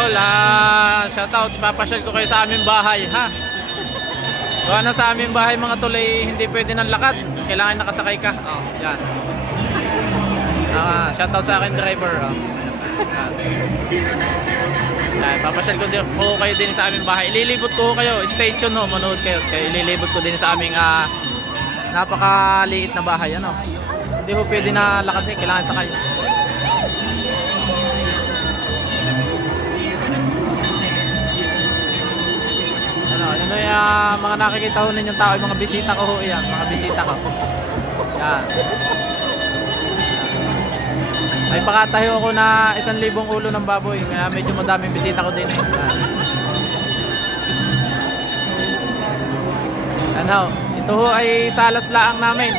tol, ah, shoutout, ipapasyal ko kayo sa aming bahay, ha? Gawa na sa aming bahay mga tol, eh, hindi pwede ng lakad. Kailangan nakasakay ka. Oh, yan. Ah, shoutout sa akin driver. Oh. Yan. Yan, papasyal ko din po kayo din sa aming bahay. Ililibot ko kayo. Stay tuned ho, manood kayo. Kaya ililibot ko din sa aming ah, napakaliit na bahay. Ano? Hindi mo pwede na lakad eh. Kailangan sakay. Ano, yung mga nakikita ho ninyong tao, yung mga bisita ko ho yan, mga bisita ko. Yan. May pakatayo ako na isang libong ulo ng baboy, kaya medyo madaming bisita ko din eh. Ano, ito ho ay salas laang namin.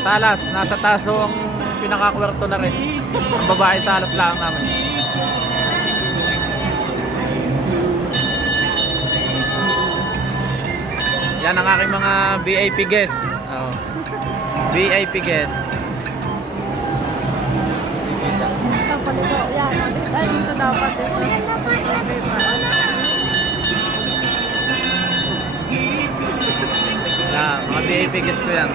Salas, nasa taas ho ang pinakakwerto na rin. Ang babae salas laang namin. Yan ang aking mga VIP guests. Oh. VIP guests. Ay, dito dapat ito. Yan, mga VIP guests ko yan.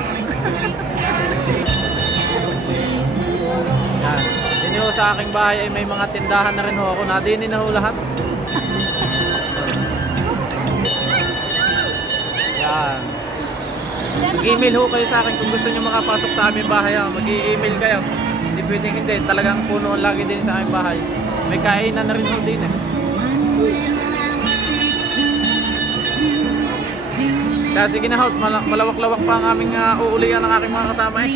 Yan. Yung sa aking bahay ay may mga tindahan na rin ho ako. Nadinin na ho lahat. Mag-email ho kayo sa akin kung gusto nyo makapasok sa aming bahay. ha. Mag-email kayo. Hindi pwedeng hindi. Talagang puno lagi din sa aming bahay. May kainan na rin ho din eh. Kaya sige na ho, mala- malawak-lawak pa ang aming uh, uulian ng aking mga kasama eh.